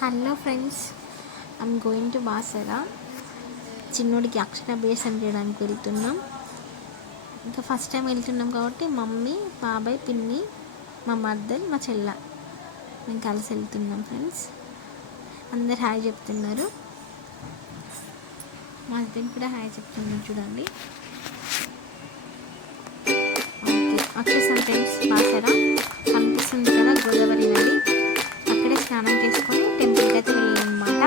Hello friends, I'm going to Basara. చిన్నోడికి అక్షరాభ్యాసం చేయడానికి వెళ్తున్నాం. ఇంకా ఫస్ట్ టైం వెళ్తున్నాం కాబట్టి మమ్మీ, బాబాయ్, పిన్ని, మా మర్దల్, మా చెల్ల మేము కలిసి వెళ్తున్నాం. ఫ్రెండ్స్ అందరు హాయ్ చెప్తున్నారు. మా హస్బెండ్ కూడా హాయ్ చెప్తున్నారు. చూడండి. ఓకే, వచ్చేసాం ఫ్రెండ్స్. బాసర కనిపిస్తుంది కదా, గోదావరి నది. అక్కడే స్నానం చేసుకొని టెంపుల్కి అయితే వెళ్ళాలన్నమాట.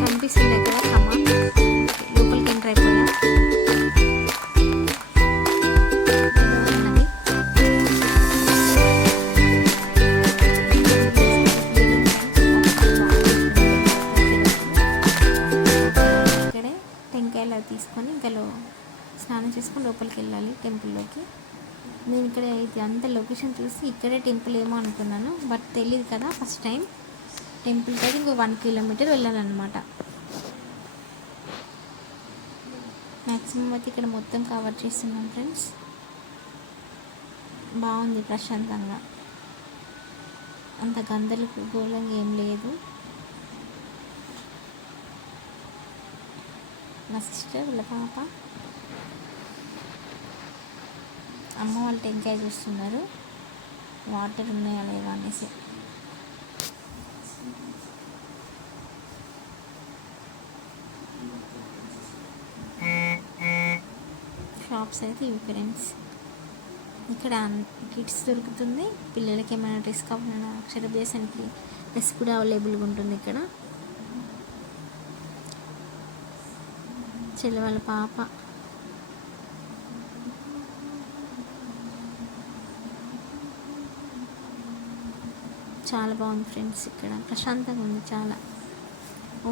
కనిపిస్తుంది అక్కడ కమాన్. లోపలికి ఎంటర్ అయిపోయాం. ఇక్కడే టెంకాయలు తీసుకొని ఇంకా స్నానం చేసుకొని లోపలికి వెళ్ళాలి టెంపుల్లోకి. నేను ఇక్కడ ఇది అంత లొకేషన్ చూసి ఇక్కడే టెంపుల్ ఏమో అనుకున్నాను, బట్ తెలియదు కదా. ఫస్ట్ టైం టెంపుల్కి అయితే ఇంకో 1 కిలోమీటర్ వెళ్ళాలన్నమాట. మ్యాక్సిమం అయితే ఇక్కడ మొత్తం కవర్ చేస్తున్నాం ఫ్రెండ్స్. బాగుంది, ప్రశాంతంగా, అంత గందలు గోళంగా ఏం లేదు. మా సిస్టర్, వాళ్ళ పాప, అమ్మ వాళ్ళు టెంకాయ చూస్తున్నారు, వాటర్ ఉన్నాయా లేవా అనేసి. షాప్స్ అయితే ఇవి ఫ్రెండ్స్. ఇక్కడ కిడ్స్ దొరుకుతుంది. పిల్లలకి ఏమైనా డ్రెస్ కావాలన్నా అక్షరాభ్యాసానికి డ్రెస్ కూడా అవైలబుల్గా ఉంటుంది ఇక్కడ. చెల్లి వాళ్ళ పాప, చాలా బాగుంది ఫ్రెండ్స్. ఇక్కడ ప్రశాంతంగా ఉంది చాలా.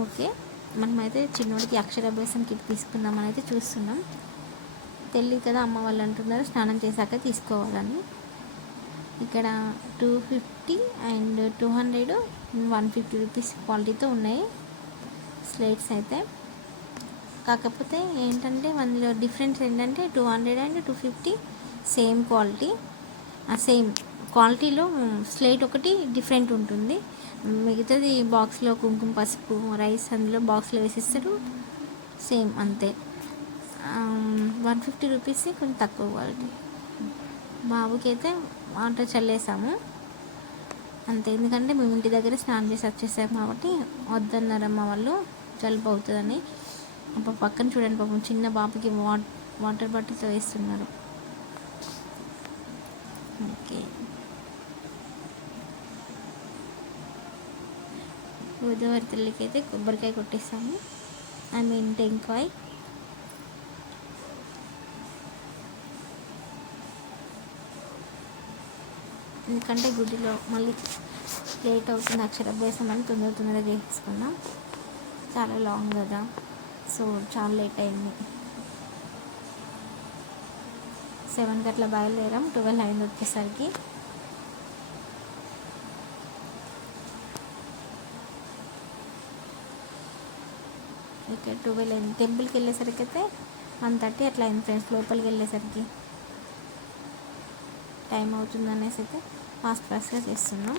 ఓకే, మనమైతే చిన్నోడికి అక్షరాభ్యాసం కిట్ తీసుకుందామని అయితే చూస్తున్నాం. తెలియదు కదా, అమ్మ వాళ్ళు అంటున్నారు స్నానం చేశాక తీసుకోవాలని. ఇక్కడ 250 అండ్ 200, 150 రూపీస్ క్వాలిటీతో ఉన్నాయి స్లేట్స్ అయితే. కాకపోతే ఏంటంటే అందులో డిఫరెన్స్ ఏంటంటే 200 అండ్ 250 సేమ్ క్వాలిటీ. ఆ సేమ్ క్వాలిటీలో స్లేట్ ఒకటి డిఫరెంట్ ఉంటుంది. మిగతాది బాక్స్లో కుంకుమ పసుపు రైస్ అందులో బాక్స్లో వేసిస్తారు, సేమ్ అంతే. 150 రూపీస్ కొంచెం తక్కువ క్వాలిటీ. బాబుకి అయితే వాటర్ చల్లేసాము అంతే, ఎందుకంటే మేము ఇంటి దగ్గర స్నానం చేసి వచ్చేసాము కాబట్టి వద్దన్నారమ్మ వాళ్ళు, జలుబు అవుతుందని. అప్పుడు పక్కన చూడండి, పాపం చిన్న బాబుకి వాటర్ బాటిల్తో వేస్తున్నారు. ఓకే, గోదావరి తల్లికి అయితే కొబ్బరికాయ కొట్టేస్తాము. ఐ మీన్ టెంకాయ. ఎందుకంటే గుడిలో మళ్ళీ లేట్ అవుతుంది అక్షరాభ్యాసం అని తొందరగా చేసుకున్నాం. చాలా లాంగ్ కదా, సో చాలా లేట్ అయింది. 7కి అట్లా బయలుదేరాం, 12 అయింది వచ్చేసరికి. ఇక్కడ 12 అయింది. టెంపుల్కి వెళ్ళేసరికి అయితే 1:30 అట్లా అయింది ఫ్రెండ్స్. లోపలికి వెళ్ళేసరికి టైం అవుతుంది అనేసి అయితే ఫాస్ట్గా చేస్తున్నాం.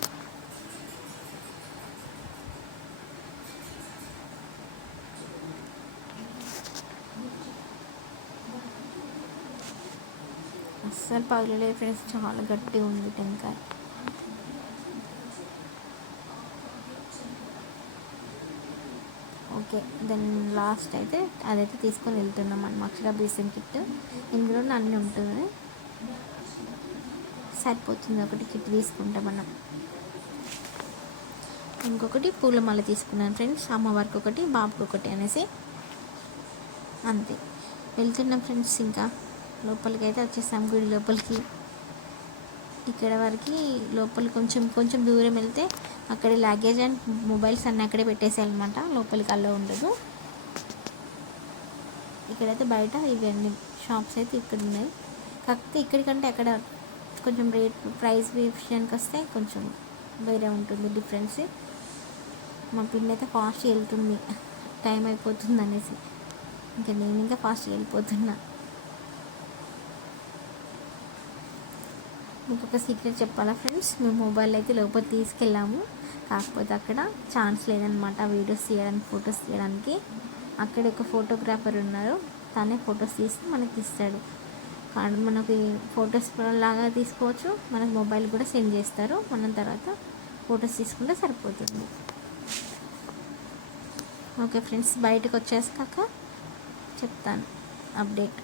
అస్సలు పగలలేదు ఫ్రెండ్స్, చాలా గట్టిగా ఉంది టెంకాయ. ఓకే, దెన్ లాస్ట్ అయితే అదైతే తీసుకొని వెళ్తున్నాం మనం, అక్షరాభ్యాసం కిట్. ఇందులో అన్నీ ఉంటుంది, సరిపోతుంది ఒకటి కిట్ తీసుకుంటాం మనం. ఇంకొకటి పూలమాల తీసుకున్నాను ఫ్రెండ్స్, అమ్మవారికి ఒకటి బాబుకి ఒకటి అనేసి అంతే. వెళ్తున్నాం ఫ్రెండ్స్. ఇంకా లోపలికి అయితే వచ్చేసాం, గుడి లోపలికి. ఇక్కడ వరకు లోపలికి కొంచెం దూరం వెళ్తే అక్కడ లగేజ్ అండ్ మొబైల్స్ అన్నీ అక్కడే పెట్టేసేయాలన్నమాట, లోపలికి అలా ఉండదు. ఇక్కడైతే బయట ఇవన్నీ షాప్స్ అయితే ఇక్కడ ఉన్నాయి. కాకపోతే ఇక్కడికంటే అక్కడ కొంచెం ప్రైస్ విషయానికి వస్తే కొంచెం వేరే ఉంటుంది డిఫరెన్స్. మా పిల్ల అయితే ఫాస్ట్గా వెళ్తుంది, టైం అయిపోతుంది అనేసి. ఇంకా నేను ఇంకా ఫాస్ట్గా వెళ్ళిపోతున్నా. మీకు ఒక సీక్రెట్ చెప్పాలా ఫ్రెండ్స్, మేము మొబైల్ అయితే లోపల తీసుకెళ్ళాము, కాకపోతే అక్కడ ఛాన్స్ లేదనమాట వీడియోస్ తీయడానికి, ఫొటోస్ తీయడానికి. అక్కడ ఒక ఫోటోగ్రాఫర్ ఉన్నారు, తనే ఫొటోస్ తీసి మనకి ఇస్తాడు. కానీ మనకి ఫొటోస్ లాగా తీసుకోవచ్చు, మనకి మొబైల్ కూడా సెండ్ చేస్తారు. మనం తర్వాత ఫొటోస్ తీసుకుంటే సరిపోతుంది. ఓకే ఫ్రెండ్స్, బయటకు వచ్చేసాక చెప్తాను అప్డేట్.